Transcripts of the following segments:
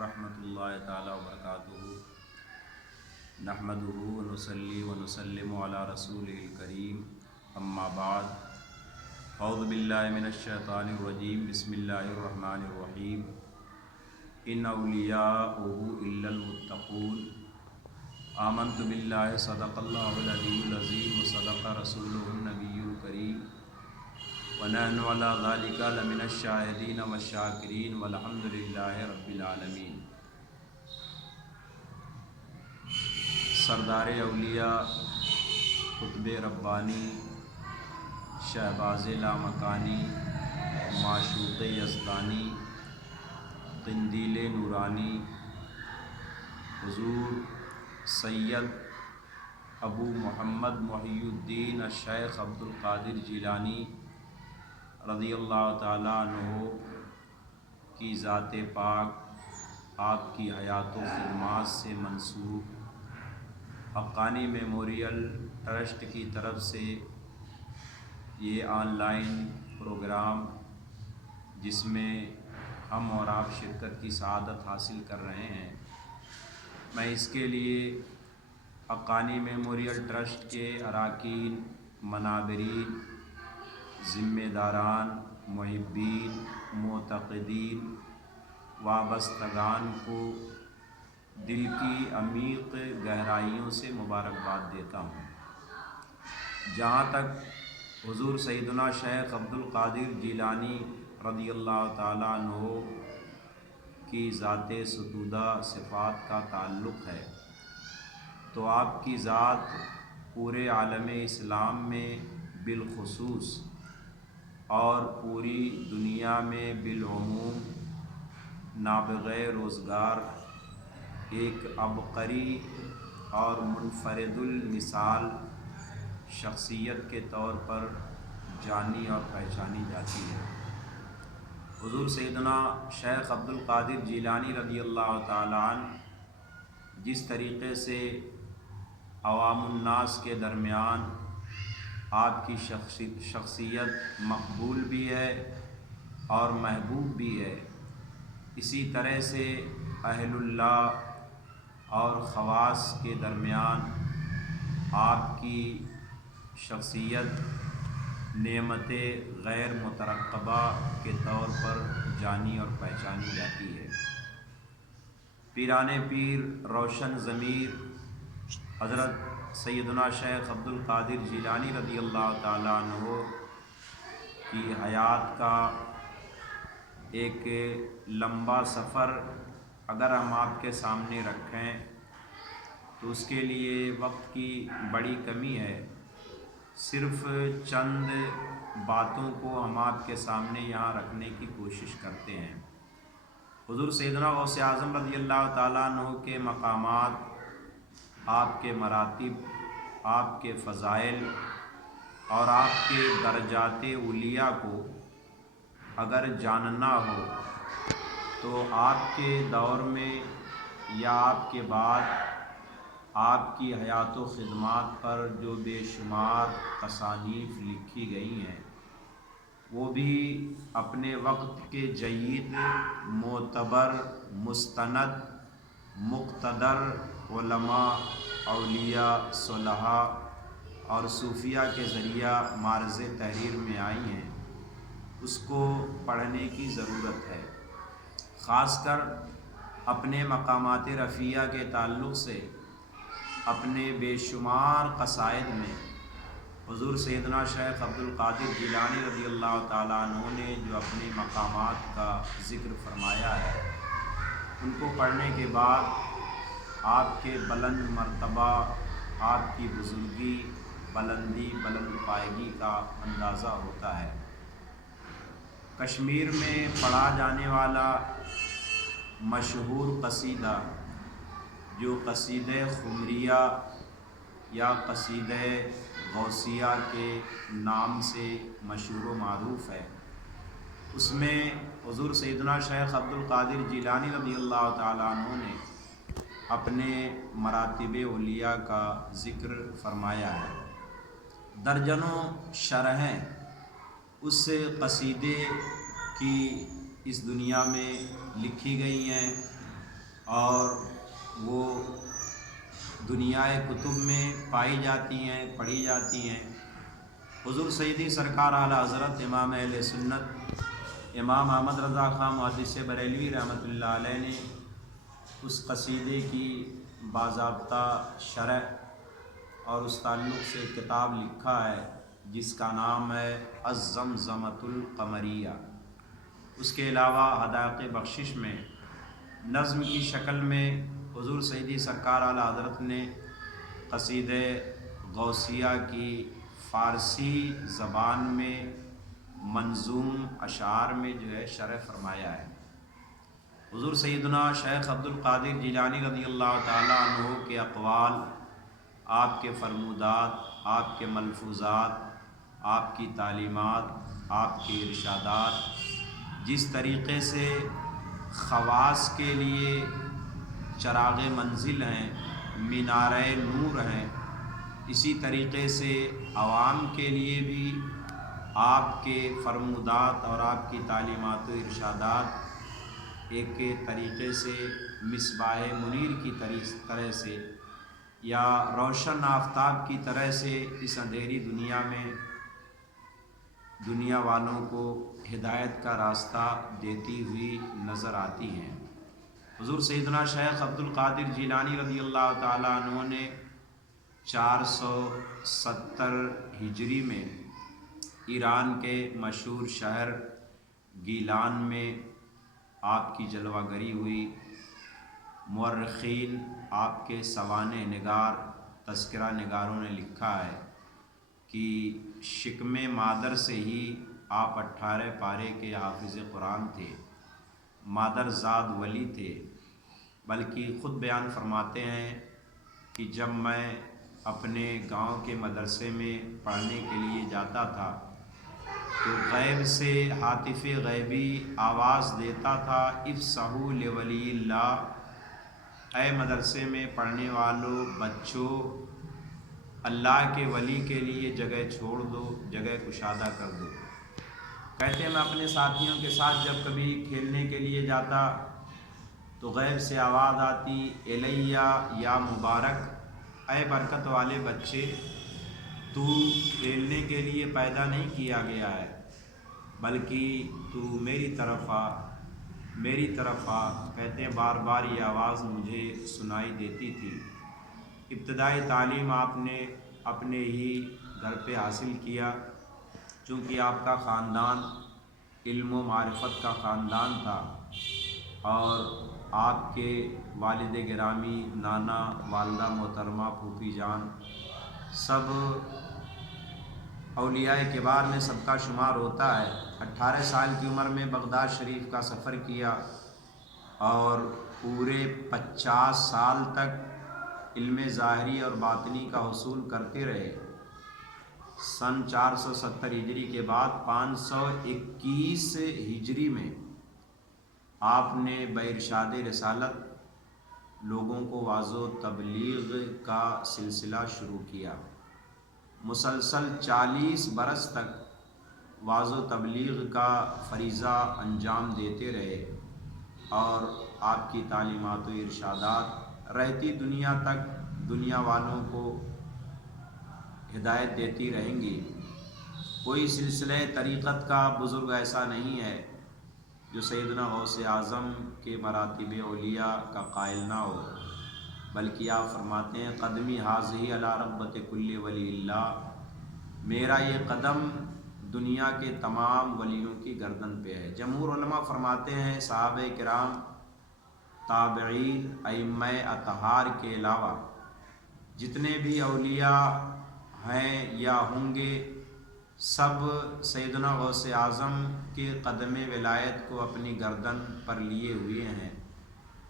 ورحمۃ اللہ تعالی وبرکاتہ نحمدہ ونصلی ونسلم علی رسولہ الکریم اما بعد اعوذ باللہ من الشیطان الرجیم بسم اللہ الرحمن الرحیم ان اولیاءہ الا المتقون آمنت باللہ صدق اللہ العلی العظیم وصدق رسولہ النبی الکریم ونحن علی ذلک لمن الشاہدین والشاکرین والحمد للہ رب العالمین۔ سردار اولیاء قطب ربانی شہباز لامکانی معشوق یزدانی قندیل نورانی حضور سید ابو محمد محی الدین الشیخ عبد القادر جیلانی رضی اللہ تعالیٰ عنہ کی ذات پاک آپ کی حیات و خدمات سے منسوب حقانی میموریل ٹرسٹ کی طرف سے یہ آن لائن پروگرام جس میں ہم اور آپ شرکت کی سعادت حاصل کر رہے ہیں، میں اس کے لیے حقانی میموریل ٹرسٹ کے اراکین، منابرین، ذمہ داران، محبین، معتقدین، وابستگان کو دل کی عمیق گہرائیوں سے مبارکباد دیتا ہوں۔ جہاں تک حضور سیدنا شیخ عبد القادر جیلانی رضی اللہ تعالیٰ عنہ کی ذات ستودہ صفات کا تعلق ہے تو آپ کی ذات پورے عالم اسلام میں بالخصوص اور پوری دنیا میں بالعموم نابغہ روزگار ایک عبقری اور منفرد المثال شخصیت کے طور پر جانی اور پہچانی جاتی ہے۔ حضور سیدنا شیخ عبد القادر جیلانی رضی اللہ تعالیٰ عنہ جس طریقے سے عوام الناس کے درمیان آپ کی شخصیت مقبول بھی ہے اور محبوب بھی ہے، اسی طرح سے اہل اللہ اور خواص کے درمیان آپ کی شخصیت نعمت غیر مترقبہ کے طور پر جانی اور پہچانی جاتی ہے۔ پیران پیر روشن ضمیر حضرت سیدنا شیخ عبد القادر جیلانی رضی اللہ تعالیٰ عنہ کی حیات کا ایک لمبا سفر اگر ہم آپ کے سامنے رکھیں تو اس کے لیے وقت کی بڑی کمی ہے۔ صرف چند باتوں کو ہم آپ کے سامنے یہاں رکھنے کی کوشش کرتے ہیں۔ حضور سیدنا غوث اعظم رضی اللہ تعالیٰ عنہ کے مقامات، آپ کے مراتب، آپ کے فضائل اور آپ کے درجات اولیاء کو اگر جاننا ہو تو آپ کے دور میں یا آپ کے بعد آپ کی حیات و خدمات پر جو بے شمار تصانیف لکھی گئی ہیں وہ بھی اپنے وقت کے جید، معتبر، مستند، مقتدر علماء، اولیاء، صلحاء اور صوفیاء کے ذریعہ معرض تحریر میں آئی ہیں، اس کو پڑھنے کی ضرورت ہے۔ خاص کر اپنے مقامات رفیعہ کے تعلق سے اپنے بے شمار قصائد میں حضور سیدنا شیخ عبد القادر جیلانی رضی اللہ تعالیٰ عنہ نے جو اپنے مقامات کا ذکر فرمایا ہے، ان کو پڑھنے کے بعد آپ کے بلند مرتبہ، آپ کی بزرگی، بلندی، بلند پائیگی کا اندازہ ہوتا ہے۔ کشمیر میں پڑھا جانے والا مشہور قصیدہ جو قصیدہ خمریہ یا قصیدہ غوثیہ کے نام سے مشہور و معروف ہے، اس میں حضور سیدنا شیخ عبد القادر جیلانی رضی اللہ تعالیٰ عنہ نے اپنے مراتب اولیاء کا ذکر فرمایا ہے۔ درجنوں شرحیں اس قصیدے کی اس دنیا میں لکھی گئی ہیں اور وہ دنیا کتب میں پائی جاتی ہیں، پڑھی جاتی ہیں۔ حضور سیدی سرکار اعلیٰ حضرت امام اہل سنت امام احمد رضا خان محدث بریلوی رحمۃ اللہ علیہ نے اس قصیدے کی باضابطہ شرح اور اس تعلق سے کتاب لکھا ہے جس کا نام ہے الزمزمۃ القمریہ۔ اس کے علاوہ ہدایت بخشش میں نظم کی شکل میں حضور سیدی سرکار اعلیٰ حضرت نے قصیدہ غوثیہ کی فارسی زبان میں منظوم اشعار میں جو ہے شرح فرمایا ہے۔ حضور سیدنا شیخ عبد القادر جیلانی رضی اللہ تعالیٰ عنہ کے اقوال، آپ کے فرمودات، آپ کے ملفوظات، آپ کی تعلیمات، آپ کے ارشادات جس طریقے سے خواص کے لیے چراغ منزل ہیں، مینارہ نور ہیں، اسی طریقے سے عوام کے لیے بھی آپ کے فرمودات اور آپ کی تعلیمات و ارشادات ایک طریقے سے مصباح منیر کی طرح سے یا روشن آفتاب کی طرح سے اس اندھیری دنیا میں دنیا والوں کو ہدایت کا راستہ دیتی ہوئی نظر آتی ہیں۔ حضور سیدنا شیخ عبد القادر جیلانی رضی اللہ تعالیٰ عنہ نے 470 ہجری میں ایران کے مشہور شہر گیلان میں آپ کی جلوہ گری ہوئی۔ مورخین، آپ کے سوانح نگار، تذکرہ نگاروں نے لکھا ہے کہ شکم مادر سے ہی آپ 18 پارے کے حافظ قرآن تھے، مادر زاد ولی تھے، بلکہ خود بیان فرماتے ہیں کہ جب میں اپنے گاؤں کے مدرسے میں پڑھنے کے لیے جاتا تھا تو غیب سے ہاتف غیبی آواز دیتا تھا، افصحوا لولی اللہ، اے مدرسے میں پڑھنے والوں بچوں، اللہ کے ولی کے لیے جگہ چھوڑ دو، جگہ کشادہ کر دو۔ کہتے ہیں میں اپنے ساتھیوں کے ساتھ جب کبھی کھیلنے کے لیے جاتا تو غیب سے آواز آتی، الیہ یا مبارک، اے برکت والے بچے، تو کھیلنے کے لیے پیدا نہیں کیا گیا ہے، بلکہ تو میری طرف آ، میری طرف آ۔ کہتے ہیں بار بار یہ آواز مجھے سنائی دیتی تھی۔ ابتدائی تعلیم آپ نے اپنے ہی گھر پہ حاصل کیا، چونکہ آپ کا خاندان علم و معرفت کا خاندان تھا اور آپ کے والد گرامی، نانا، والدہ محترمہ، پھوپھی جان سب اولیاء کبار میں سب کا شمار ہوتا ہے۔ 18 سال کی عمر میں بغداد شریف کا سفر کیا اور پورے 50 سال تک علم ظاہری اور باطنی کا حصول کرتے رہے۔ سن 470 ہجری کے بعد 521 ہجری میں آپ نے بارشاد رسالت لوگوں کو واعظ و تبلیغ کا سلسلہ شروع کیا۔ مسلسل 40 برس تک واعظ و تبلیغ کا فریضہ انجام دیتے رہے اور آپ کی تعلیمات و ارشادات رہتی دنیا تک دنیا والوں کو ہدایت دیتی رہیں گی۔ کوئی سلسلہ طریقت کا بزرگ ایسا نہیں ہے جو سیدنا غوث اعظم کے مراتب اولیاء کا قائل نہ ہو، بلکہ آپ فرماتے ہیں قدمی حاضی علی رغبت کل ولی اللہ، میرا یہ قدم دنیا کے تمام ولیوں کی گردن پہ ہے۔ جمہور علماء فرماتے ہیں صحابہ کرام، تابعین، ائمہ اطہار کے علاوہ جتنے بھی اولیاء ہیں یا ہوں گے سب سیدنا غوث اعظم کے قدم ولایت کو اپنی گردن پر لیے ہوئے ہیں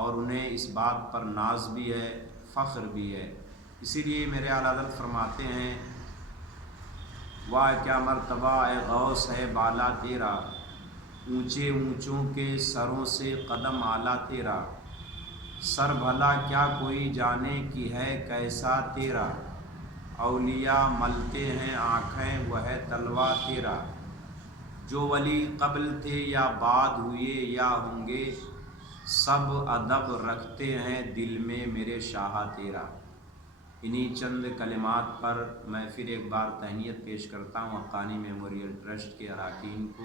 اور انہیں اس بات پر ناز بھی ہے، فخر بھی ہے۔ اسی لیے میرے اعلیٰ حضرت فرماتے ہیں واہ کیا مرتبہ اے غوث ہے بالا تیرا، اونچے اونچوں کے سروں سے قدم اعلیٰ تیرا، سر بھلا کیا کوئی جانے کی ہے کیسا تیرا، اولیاء ملتے ہیں آنکھیں وہ ہے تلوا تیرا، جو ولی قبل تھے یا بعد ہوئے یا ہوں گے، سب ادب رکھتے ہیں دل میں میرے شاہ تیرا۔ انہی چند کلمات پر میں پھر ایک بار تہنیت پیش کرتا ہوں حقانی میموریل ٹرسٹ کے اراکین کو۔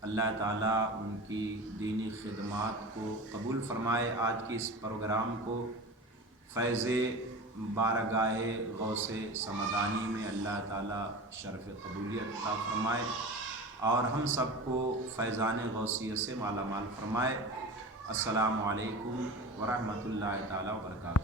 اللہ تعالیٰ ان کی دینی خدمات کو قبول فرمائے۔ آج کی اس پروگرام کو فیض بارگاہ غوث سمدانی میں اللہ تعالیٰ شرف قبولیت عطا فرمائے اور ہم سب کو فیضان غوثیت سے مالا مال فرمائے۔ السلام علیکم ورحمۃ اللہ تعالیٰ وبرکاتہ۔